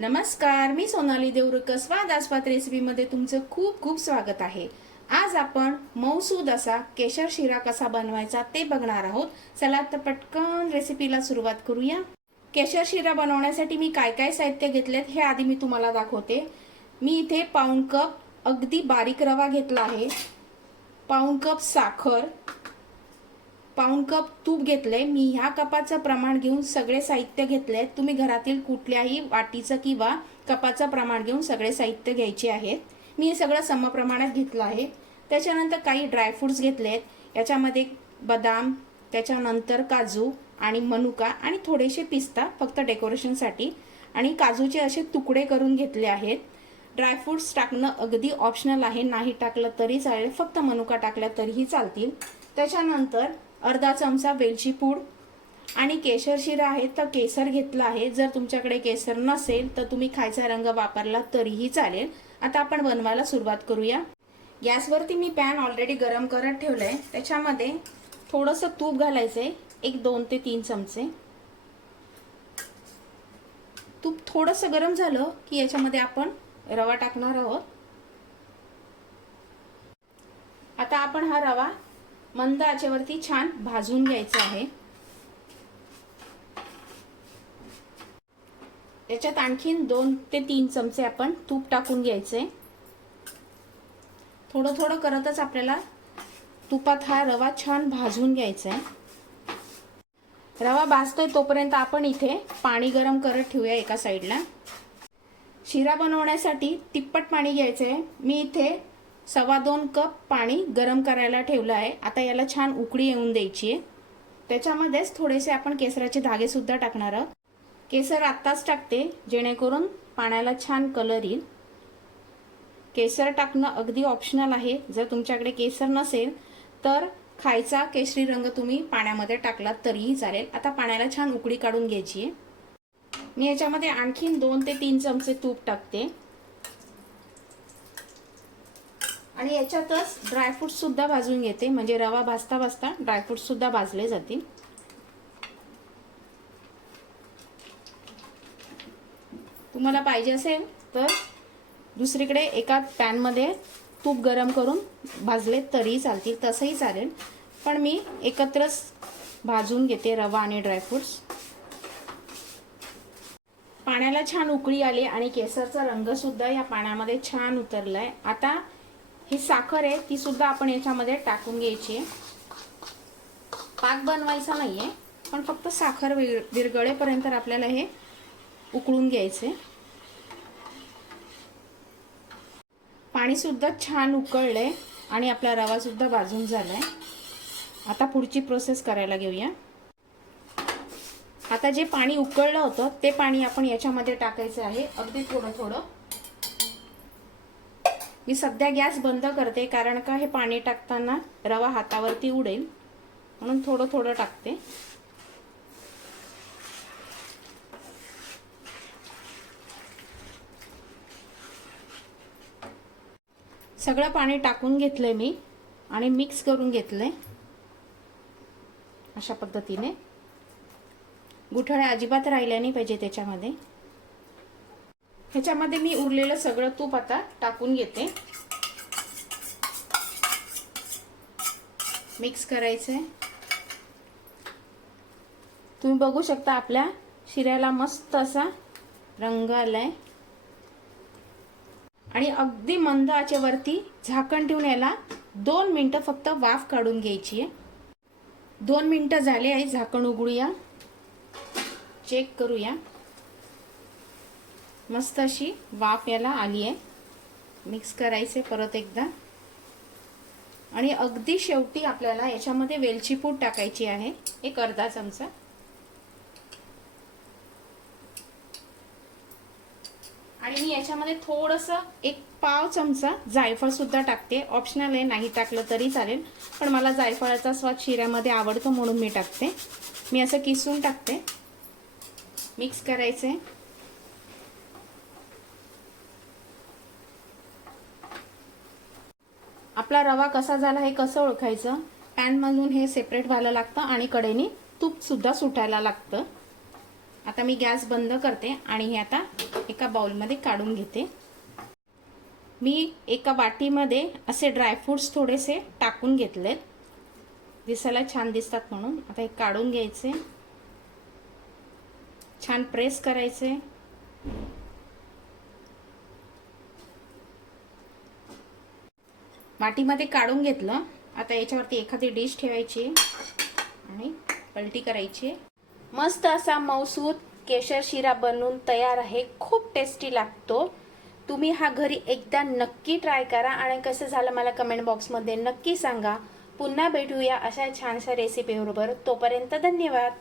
नमस्कार मी सोनाली देवरुक स्वाद आस्वाद रेसिपीमध्ये तुमचं खूप खूप स्वागत आहे. आज आपण मौसूद असा केशर शिरा कसा बनवायचा ते बघणार आहोत. चला तर पटकन रेसिपीला सुरुवात करूया. केशर शिरा बनवण्यासाठी मी काय काय साहित्य घेतलेत हे आधी मी तुम्हाला दाखवते. मी इथे पाऊण कप अगदी बारीक रवा घेतला आहे. पाऊण कप साखर पाऊण कप तूप घेतलंय. मी ह्या कपाचं प्रमाण घेऊन सगळे साहित्य घेतले तुम्ही घरातील कुठल्याही वाटीचं किंवा कपाचं प्रमाण घेऊन सगळे साहित्य घ्यायचे आहेत. मी हे सगळं समप्रमाणात घेतलं आहे. त्याच्यानंतर काही ड्रायफ्रुट्स घेतलेत. याच्यामध्ये बदाम त्याच्यानंतर काजू आणि मनुका आणि थोडेसे पिस्ता फक्त डेकोरेशनसाठी आणि काजूचे असे तुकडे करून घेतले आहेत. ड्रायफ्रुट्स टाकणं अगदी ऑप्शनल आहे. नाही टाकलं तरी चालेल. फक्त मनुका टाकल्या तरीही चालतील. त्याच्यानंतर अर्धा चमचा वेलची पूड आणि केशर शिरा आहे तर केसर घेतला आहे. जर तुमच्याकडे केसर नसेल तर तुम्ही खायचा रंग वापरला तरीही चालेल. आता आपण बनवायला सुरुवात करूया. गॅसवरती मी पॅन ऑलरेडी गरम करत ठेवलं आहे त्याच्यामध्ये थोडंसं तूप घालायचंय एक दोन ते तीन चमचे. तूप थोडंसं गरम झालं की याच्यामध्ये आपण रवा टाकणार आहोत. आता आपण हा रवा मंद आचेवरती छान भाजून घ्यायचं आहे. याच्यात आणखीन दोन ते तीन चमचे आपण तूप टाकून घ्यायचे. थोडं थोडं करतच आपल्याला तुपात हा रवा छान भाजून घ्यायचा आहे. रवा भाजतोय तोपर्यंत आपण इथे पाणी गरम करत ठेवूया एका साईडला. शिरा बनवण्यासाठी तिप्पट पाणी घ्यायचं आहे मी इथे सव्वा दोन कप पाणी गरम करायला ठेवलं आहे. आता याला छान उकळी येऊन द्यायची आहे. त्याच्यामध्येच थोडेसे आपण केसराचे धागेसुद्धा टाकणार आहोत. केसर आत्ताच टाकते जेणेकरून पाण्याला छान कलर येईल. केसर टाकणं अगदी ऑप्शनल आहे. जर तुमच्याकडे केसर नसेल तर खायचा केशरी रंग तुम्ही पाण्यामध्ये टाकलात तरीही चालेल. आता पाण्याला छान उकळी काढून घ्यायची आहे. मी याच्यामध्ये आणखीन दोन ते तीन चमचे तूप टाकते. आणि याच्यातच ड्रायफ्रूट सुद्धा भाजून घेते. म्हणजे रवा भाजता भाजता ड्रायफ्रूट सुद्धा भाजले जातील. तुम्हाला पाहिजे असेल तर दुसरीकडे एका पॅनमध्ये तूप गरम करून भाजले तरीही चालतील तसंही चालेल. पण मी एकत्रच भाजून घेते रवा आणि ड्रायफ्रुट्स पाण्याला छान उकळी आली आणि केसरचा रंगसुद्धा या पाण्यामध्ये छान उतरला आहे आता ही साखर आहे ती सुद्धा आपण याच्यामध्ये टाकून घ्यायची. आहे पाक बनवायचा नाहीये पण फक्त साखर विरगळेपर्यंत आपल्याला हे उकळून घ्यायचे. पाणी सुद्धा छान उकळलंय आणि आपला रवा सुद्धा भाजून झालाय. आता पुढची प्रोसेस करायला घेऊया. आता जे पाणी उकळलं होतं ते पाणी आपण याच्यामध्ये टाकायचं आहे. अगदी थोडं थोडं मी सध्या गॅस बंद करते कारण का हे पाणी टाकताना रवा हातावरती उडेल. म्हणून थोडं थोडं टाकते. सगळं पाणी टाकून घेतलंय मी आणि मिक्स करून घेतलंय. अशा पद्धतीने. गुठळ्या अजिबात राहिल्या नाही पाहिजे त्याच्यामध्ये. ह्याच्यामध्ये मी उरलेलं सगळं तूप आता टाकून घेते. मिक्स करायचं आहे तुम्ही बघू शकता आपल्या शिऱ्याला मस्त असा रंग आलाय. आणि अगदी मंद आचेवरती झाकण ठेवून याला दोन मिनटं फक्त वाफ काढून घ्यायची आहे दोन मिनटं झाले आहे झाकण उघडूया. चेक करूया. मस्त अशी वाफ याला आली आहे. मिक्स करायचे परत एकदा. आणि अगदी शेवटी आपल्याला याच्यामध्ये वेलची पूड टाकायची आहे. एक अर्धा चमचा. आणि मी याच्यामध्ये थोडंसं एक पाव चमचा जायफळ सुद्धा टाकते. ऑप्शनल आहे नाही टाकलं तरी चालेल. पण मला जायफळाचा स्वाद शिऱ्यामध्ये आवडतो म्हणून मी टाकते. मी असं किसून टाकते. मिक्स करायचं. आहे आपला रवा कसा झाला हे कसं ओळखायचं? पॅनमधून हे सेपरेट व्हायला लागतं आणि कडेने तूपसुद्धा सुटायला लागतं. आता मी गॅस बंद करते आणि हे आता एका बाउलमध्ये काढून घेते. मी एका वाटीमध्ये असे ड्रायफ्रुट्स थोडेसे टाकून घेतलेत. दिसायला छान दिसतात म्हणून. आता हे काढून घ्यायचे. छान प्रेस करायचे. मातीमध्ये काढून घेतलं. आता याच्यावरती एखादी डिश ठेवायची आणि पलटी करायची. मस्त असा मौसूद केशर शिरा बनवून तयार आहे. खूप टेस्टी लागतो. तुम्ही हा घरी एकदा नक्की ट्राय करा आणि कसं झालं मला कमेंट बॉक्समध्ये नक्की सांगा. पुन्हा भेटूया अशा छानशा रेसिपीबरोबर तोपर्यंत धन्यवाद.